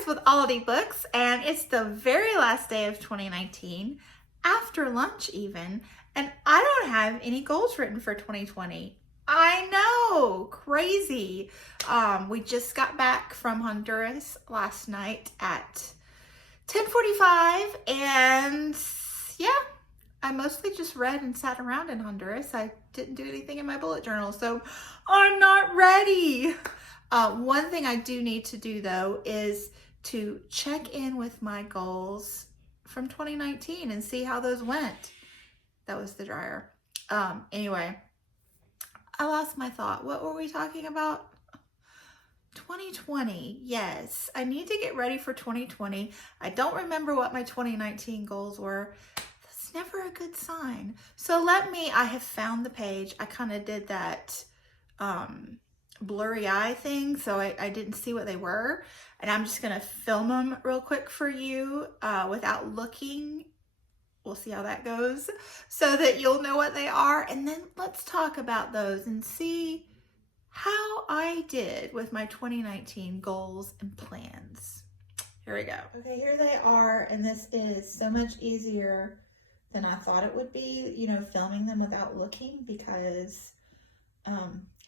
Honduras with Aldi Books, and it's the very last day of 2019, after lunch even, and I don't have any goals written for 2020. I know, crazy. We just got back from Honduras last night at 10:45, and yeah, I mostly just read and sat around in Honduras. I didn't do anything in my bullet journal, so I'm not ready. One thing I do need to do though is to check in with my goals from 2019 and see how those went. That was the dryer. Anyway, I lost my thought. What were we talking about? 2020. Yes, I need to get ready for 2020. I don't remember what my 2019 goals were. That's never a good sign. So I have found the page. I kind of did that blurry eye thing, so I didn't see what they were, and I'm just gonna film them real quick for you without looking. We'll see how that goes so that you'll know what they are, and then let's talk about those and see how I did with my 2019 goals and plans. Here we go. Okay, here they are, and this is so much easier than I thought it would be, you know, filming them without looking, because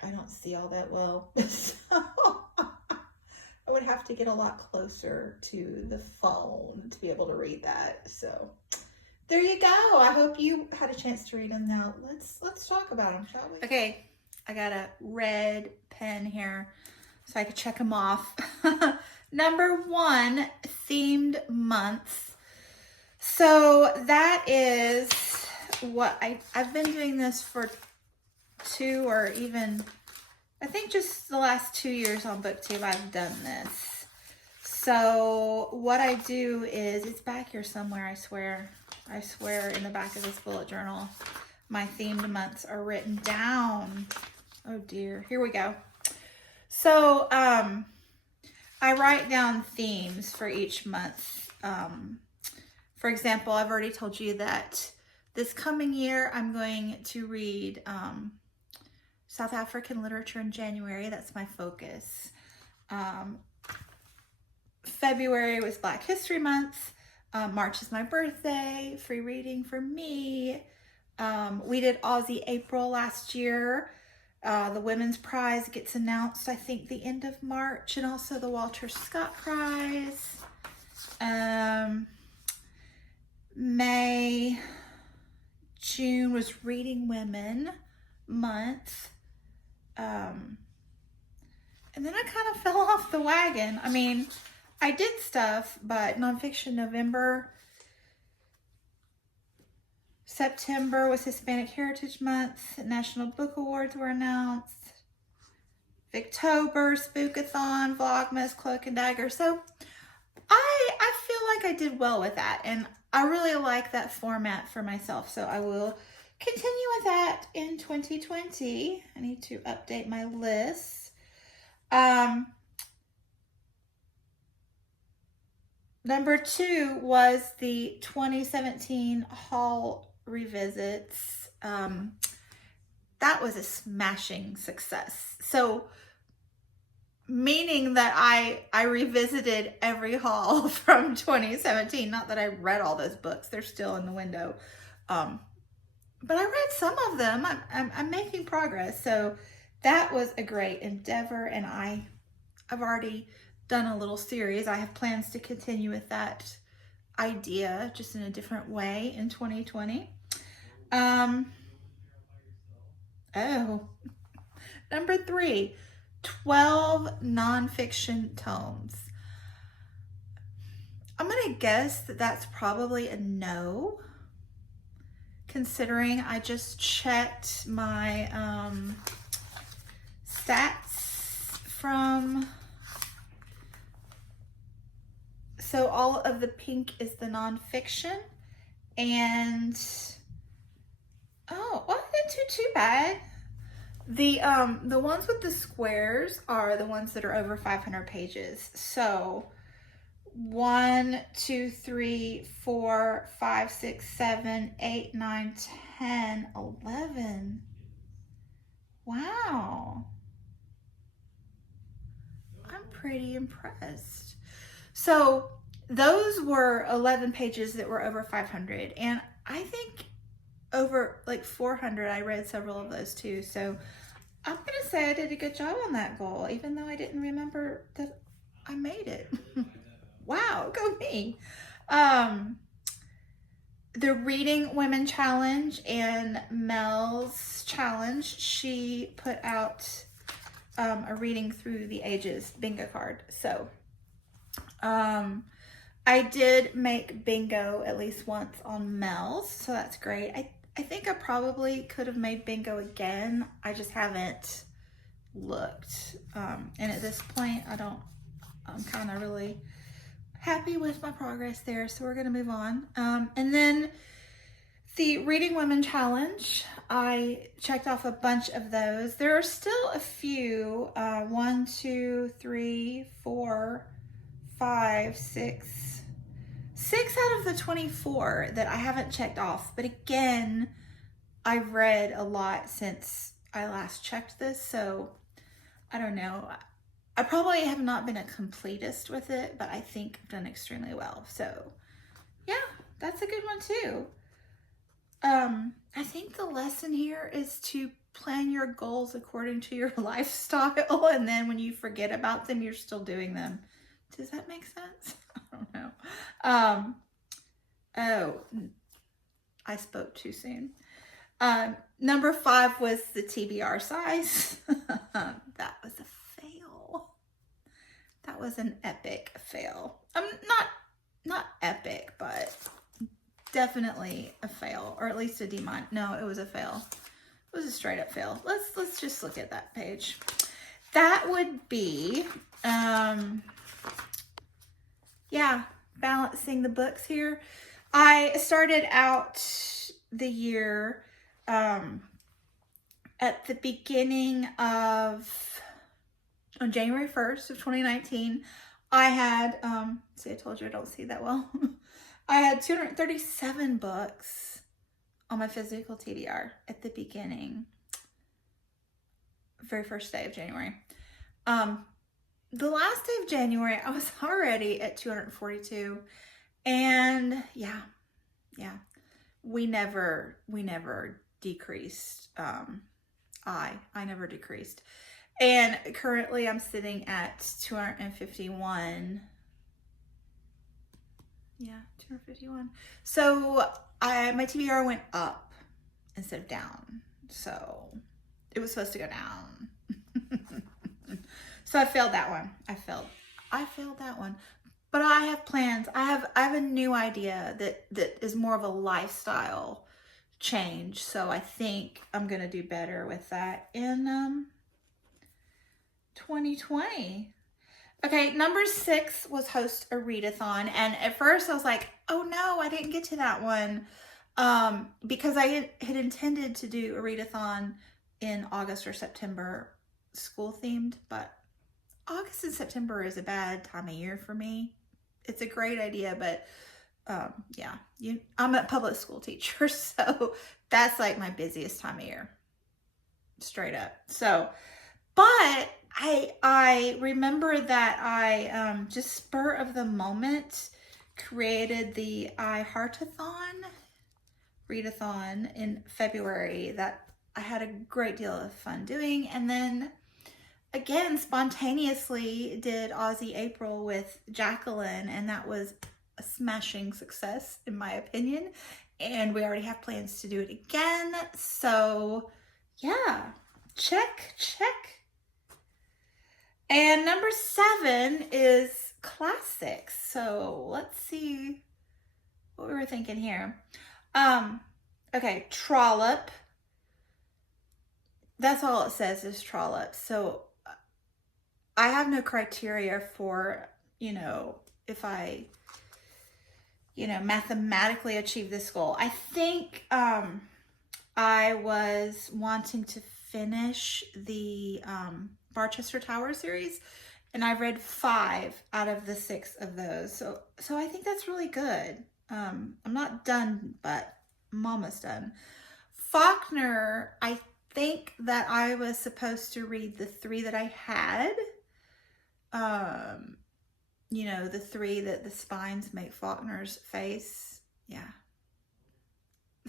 I don't see all that well. So I would have to get a lot closer to the phone to be able to read that. So there you go. I hope you had a chance to read them. Now let's talk about them, shall we? Okay, I got a red pen here so I could check them off. Number 1, themed months. So that is what I've been doing this for 2 or even, I think just the last 2 years on BookTube I've done this. So what I do is, it's back here somewhere, I swear in the back of this bullet journal, my themed months are written down. Oh dear, here we go. So I write down themes for each month. For example, I've already told you that this coming year I'm going to read South African literature in January. That's my focus. February was Black History Month. March is my birthday. Free reading for me. We did Aussie April last year. The Women's Prize gets announced, I think, the end of March, and also the Walter Scott Prize. May, June was Reading Women month. And then I kind of fell off the wagon. I mean, I did stuff, but nonfiction November. September was Hispanic Heritage Month. National Book Awards were announced. Victober, Spookathon, Vlogmas, Cloak and Dagger. So I feel like I did well with that, and I really like that format for myself. So I will continue with that in 2020. I need to update my list. Number 2 was the 2017 haul revisits. That was a smashing success. So meaning that I revisited every haul from 2017. Not that I read all those books. They're still in the window. But I read some of them. I'm making progress. So that was a great endeavor, and I've already done a little series. I have plans to continue with that idea, just in a different way in 2020. Number 3, 12 nonfiction tomes. I'm gonna guess that that's probably a no, considering I just checked my stats from, so all of the pink is the nonfiction, and oh, well, I didn't do too bad. The ones with the squares are the ones that are over 500 pages. So 1, 2, 3, 4, 5, 6, 7, 8, 9, 10, 11. Wow. I'm pretty impressed. So those were 11 pages that were over 500. And I think over like 400, I read several of those too. So I'm going to say I did a good job on that goal, even though I didn't remember that I made it. Wow, go me. The Reading Women Challenge and Mel's Challenge, she put out a reading through the ages bingo card. So I did make bingo at least once on Mel's, so that's great. I think I probably could have made bingo again. I just haven't looked. And at this point, I'm kind of really happy with my progress there, so we're going to move on. And then the Reading Women Challenge, I checked off a bunch of those. There are still a few, 1, 2, 3, 4, 5, 6 out of the 24 that I haven't checked off. But again, I've read a lot since I last checked this, so I don't know. I probably have not been a completist with it, but I think I've done extremely well. So yeah, that's a good one too. I think the lesson here is to plan your goals according to your lifestyle, and then when you forget about them, you're still doing them. Does that make sense? I don't know. Oh, I spoke too soon. Number 5 was the TBR size. That was a fail. That was an epic fail. Not epic, but definitely a fail, or at least a D-. No, it was a fail. It was a straight up fail. Let's just look at that page. That would be, yeah, balancing the books here. I started out the year at the beginning of, on January 1st of 2019, I had, see, I told you I don't see that well. I had 237 books on my physical TBR at the beginning, very first day of January. The last day of January, I was already at 242, and yeah, we never decreased. I never decreased, and currently I'm sitting at 251. Yeah, 251. So my TBR went up instead of down. So it was supposed to go down. So I failed that one. I failed that one. But I have plans. I have a new idea that is more of a lifestyle change. So I think I'm gonna do better with that in 2020. Okay, number 6 was host a readathon, and at first I was like, oh no, I didn't get to that one, because I had intended to do a readathon in August or September, school themed, but August and September is a bad time of year for me. It's a great idea, but yeah, I'm a public school teacher, so that's like my busiest time of year, straight up. So, but I remember that I just spur of the moment created the iHeartathon readathon in February that I had a great deal of fun doing, and then again spontaneously did Aussie April with Jacqueline, and that was a smashing success in my opinion, and we already have plans to do it again. So yeah, check. And number 7 is classics. So let's see what we were thinking here. Okay, Trollop. That's all it says is Trollop. So I have no criteria for, if I, mathematically achieve this goal. I think I was wanting to finish the Barchester Tower series, and I've read 5 out of the 6 of those. So I think that's really good. I'm not done, but I'm almost done. Faulkner, I think that I was supposed to read the 3 that I had. you know, the 3 that the spines make Faulkner's face. Yeah.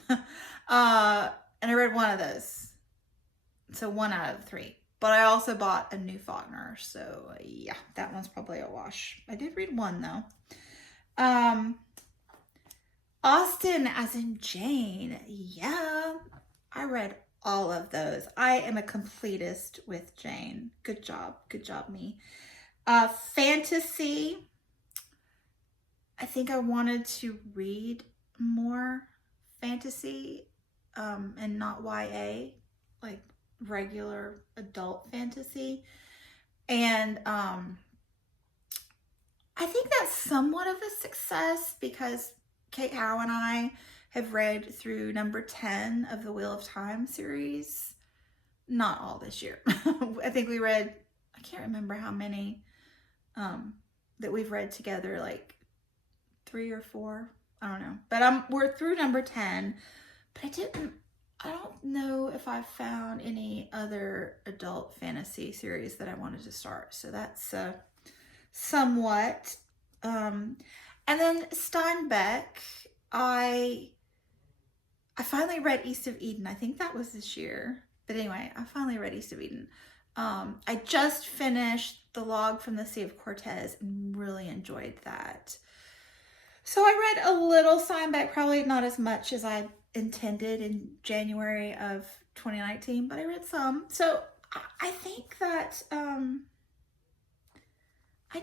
And I read one of those. So 1 out of 3. But I also bought a new Faulkner. So yeah, that one's probably a wash. I did read 1 though. Austen as in Jane. Yeah, I read all of those. I am a completist with Jane. Good job. Good job, me. Fantasy. I think I wanted to read more fantasy and not YA, like regular adult fantasy. And I think that's somewhat of a success because Kate Howe and I have read through number 10 of the Wheel of Time series. Not all this year. I think we read, I can't remember how many that we've read together, like 3 or 4. I don't know. But we're through number 10. But I don't know if I found any other adult fantasy series that I wanted to start. So that's somewhat. And then Steinbeck, I finally read East of Eden. I think that was this year. But anyway, I finally read East of Eden. I just finished The Log from the Sea of Cortez and really enjoyed that. So I read a little Steinbeck, probably not as much as I intended in January of 2019, but I read some. So I think that I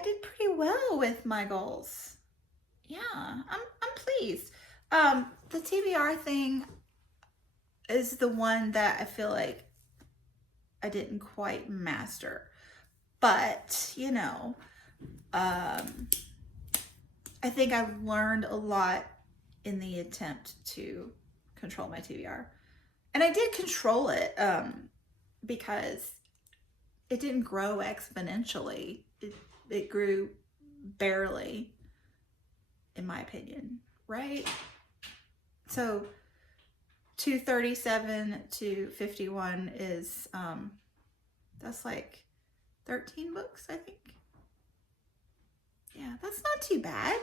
did pretty well with my goals. Yeah, I'm pleased. The TBR thing is the one that I feel like I didn't quite master. But, you know, I think I learned a lot in the attempt to control my TBR. And I did control it because it didn't grow exponentially. It grew barely, in my opinion, right? So 237 to 51 is, that's like 13 books, I think. Yeah, that's not too bad.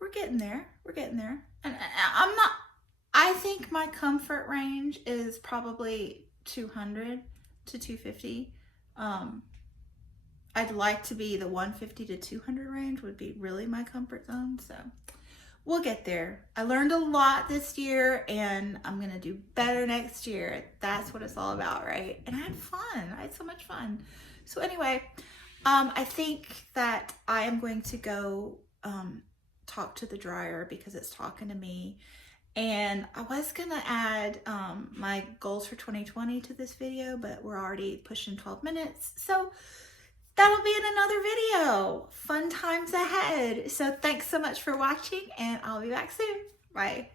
We're getting there. We're getting there. And I think my comfort range is probably 200 to 250. I'd like to be the 150 to 200 range would be really my comfort zone. So we'll get there. I learned a lot this year and I'm going to do better next year. That's what it's all about, right? And I had fun. I had so much fun. So anyway, I think that I am going to go talk to the dryer because it's talking to me. And I was going to add my goals for 2020 to this video, but we're already pushing 12 minutes. So that'll be in another video. Fun times ahead. So thanks so much for watching and I'll be back soon. Bye.